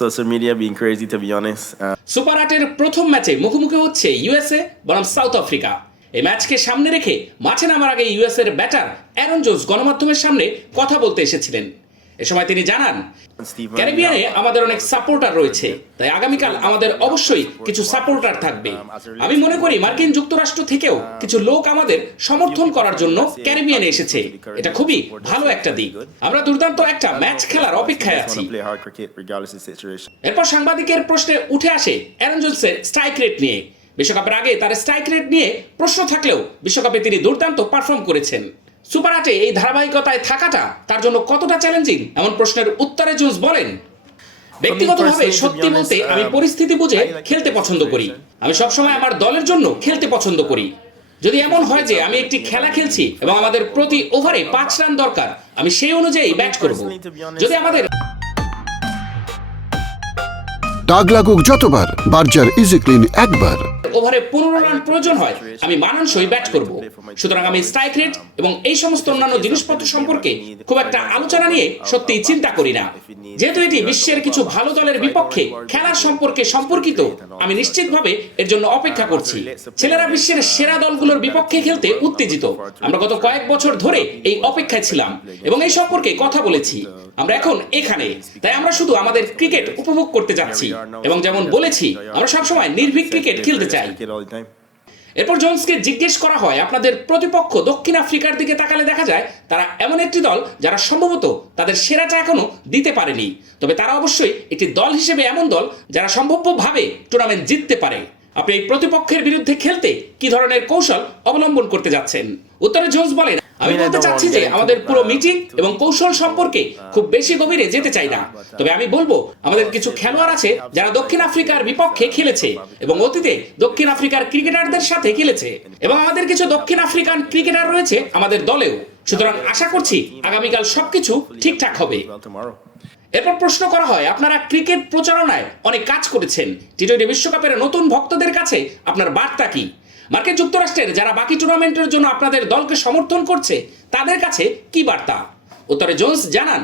social media being crazy, to be honest. Super 8-এর প্রথম ম্যাচে মুখোমুখি হচ্ছে ইউএসএ বনাম সাউথ আফ্রিকা। এই ম্যাচকে সামনে রেখে মাঠে নামার আগে ইউএসএর ব্যাটার অ্যারন জোন্স গণমাধ্যমের সামনে কথা বলতে এসেছিলেন। এ সময় তিনি জানান, ক্যারিবিয়ানে আমাদের অনেক সাপোর্টার রয়েছে, তাই আগামীকাল আমাদের অবশ্যই কিছু সাপোর্টার থাকবে। আমি মনে করি মার্কিন যুক্তরাষ্ট্র থেকেও কিছু লোক আমাদের সমর্থন করার জন্য ক্যারিবিয়ানে এসেছে। এটা খুবই ভালো একটা দিক। আমরা দুর্দান্ত একটা ম্যাচ খেলার অপেক্ষায় আছি। এরপর সাংবাদিকের প্রশ্নে উঠে আসে অ্যারন জোন্সের স্ট্রাইক রেট নিয়ে। বিশ্বকাপের আগে তার স্ট্রাইক রেট নিয়ে প্রশ্ন থাকলেও বিশ্বকাপে তিনি দুর্দান্ত পারফর্ম করেছেন। সুপার 8-এ এই ধারাবাহিকতায় থাকাটা তার জন্য কতটা চ্যালেঞ্জিং, এমন প্রশ্নের উত্তরে জোন্স বলেন, ব্যক্তিগতভাবে সত্যি বলতে আমি পরিস্থিতি বুঝে খেলতে পছন্দ করি। আমি সবসময় আমার দলের জন্য খেলতে পছন্দ করি। যদি এমন হয় যে আমি একটি খেলা খেলছি এবং আমাদের প্রতি ওভারে 5 রান দরকার, আমি সেই অনুযায়ী ব্যাট করব। যদি আমাদের দাগ লাগুক যতবার, বার্জার ইজি ক্লিন একবার। ওভারে 15 রান প্রয়োজন হয়, আমি মানানসই ব্যাট করব। সুতরাং আমি স্ট্রাইক রেট এবং এই সমস্ত অন্যান্য জিনিসপত্র সম্পর্কে খুব একটা আলোচনা নিয়ে সত্যি চিন্তা করি না। যেহেতু এটি বিশ্বের কিছু ভালো দলের বিপক্ষে খেলার সম্পর্কে সম্পর্কিত, আমি নিশ্চিতভাবে এর জন্য অপেক্ষা করছি। ছেলেরা বিশ্বের সেরা দলগুলোর বিপক্ষে খেলতে উত্তেজিত। আমরা গত কয়েক বছর ধরে এই অপেক্ষায় ছিলাম এবং এই সম্পর্কে কথা বলেছি। আমরা এখন এখানে, তাই আমরা শুধু আমাদের ক্রিকেট উপভোগ করতে যাচ্ছি এবং যেমন বলেছি, আমরা সবসময় নির্ভীক ক্রিকেট খেলতে চাই। এরপর জোন্সকে জিজ্ঞেস করা হয়, আপনাদের প্রতিপক্ষ দক্ষিণ আফ্রিকার দিকে তাকালে দেখা যায় তারা এমন একটি দল যারা সম্ভবত তাদের সেরাটা এখনো দিতে পারেনি, তবে তারা অবশ্যই একটি দল হিসেবে এমন দল যারা সম্ভাব্যভাবে টুর্নামেন্ট জিততে পারে। আপনি এই প্রতিপক্ষের বিরুদ্ধে খেলতে কি ধরনের কৌশল অবলম্বন করতে যাচ্ছেন? উত্তরে জোন্স বলেন, আমি বলতে চাচ্ছি যে আমাদের পুরো মিটিং এবং কৌশল সম্পর্কে খুব বেশি গভীরে যেতে চাই না, তবে আমি বলবো আমাদের কিছু খেলোয়াড় আছে যারা দক্ষিণ আফ্রিকার বিপক্ষে খেলেছে এবং অতীতে দক্ষিণ আফ্রিকার ক্রিকেটারদের সাথে খেলেছে এবং আমাদের কিছু দক্ষিণ আফ্রিকান ক্রিকেটার রয়েছে আমাদের দলেও। সুতরাং আশা করছি আগামীকাল সবকিছু ঠিকঠাক হবে। এরপর প্রশ্ন করা হয়, আপনারা ক্রিকেট প্রচারণায় অনেক কাজ করেছেন, টি-টোয়েন্টি বিশ্বকাপের নতুন ভক্তদের কাছে আপনার বার্তা কি? মার্কিন যুক্তরাষ্ট্রের যারা বাকি টুর্নামেন্টের জন্য আপনাদের দলকে সমর্থন করছে তাদের কাছে কি বার্তা? উত্তরে জোন্স জানান,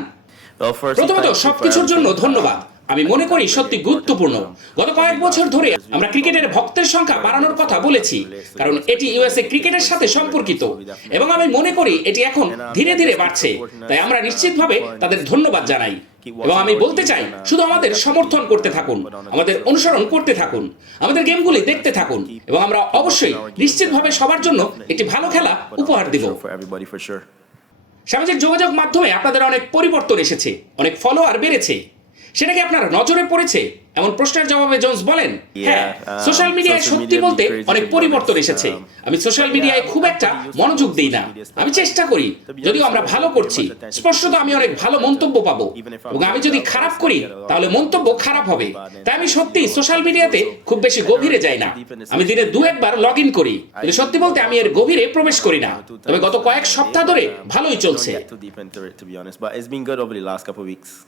প্রথমত সবকিছুর জন্য ধন্যবাদ। আমি মনে করি সত্যি গুরুত্বপূর্ণ। গত কয়েক বছর ধরে আমরা ক্রিকেটের ভক্তের সংখ্যা বাড়ানোর কথা বলেছি, কারণ এটি ইউএসএ ক্রিকেটের সাথে সম্পর্কিত এবং আমি মনে করি এটি এখন ধীরে ধীরে বাড়ছে। তাই আমরা নিশ্চিতভাবে তাদের ধন্যবাদ জানাই এবং আমি বলতে চাই, শুধু আমাদের সমর্থন করতে থাকুন, আমাদের অনুসরণ করতে থাকুন, আমাদের গেমগুলি দেখতে থাকুন এবং আমরা অবশ্যই নিশ্চিতভাবে সবার জন্য একটি ভালো খেলা উপহার দেব। সামাজিক যোগাযোগ মাধ্যমে আপনাদের অনেক পরিবর্তন এসেছে, অনেক ফলোয়ার বেড়েছে, সেটা কি আপনার নজরে পড়েছে? এমন প্রশ্নের জবাবে জোন্স বলেন, হ্যাঁ, সোশ্যাল মিডিয়ায় সত্যি বলতে অনেক পরিবর্তন এসেছে। আমি সোশ্যাল মিডিয়ায় খুব একটা মনোযোগ দিই না। আমি চেষ্টা করি, যদিও আমরা ভালো করছি, স্পষ্টত আমি অনেক ভালো মন্তব্য পাবো এবং আমি যদি খারাপ করি তাহলে মন্তব্য খারাপ হবে। তাই আমি সত্যি সোশ্যাল মিডিয়াতে খুব বেশি গভীরে যাই না। আমি দিনে 2-1 বার লগ ইন করি, কিন্তু সত্যি বলতে আমি এর গভীরে প্রবেশ করি না। তবে গত কয়েক সপ্তাহ ধরে ভালোই চলছে।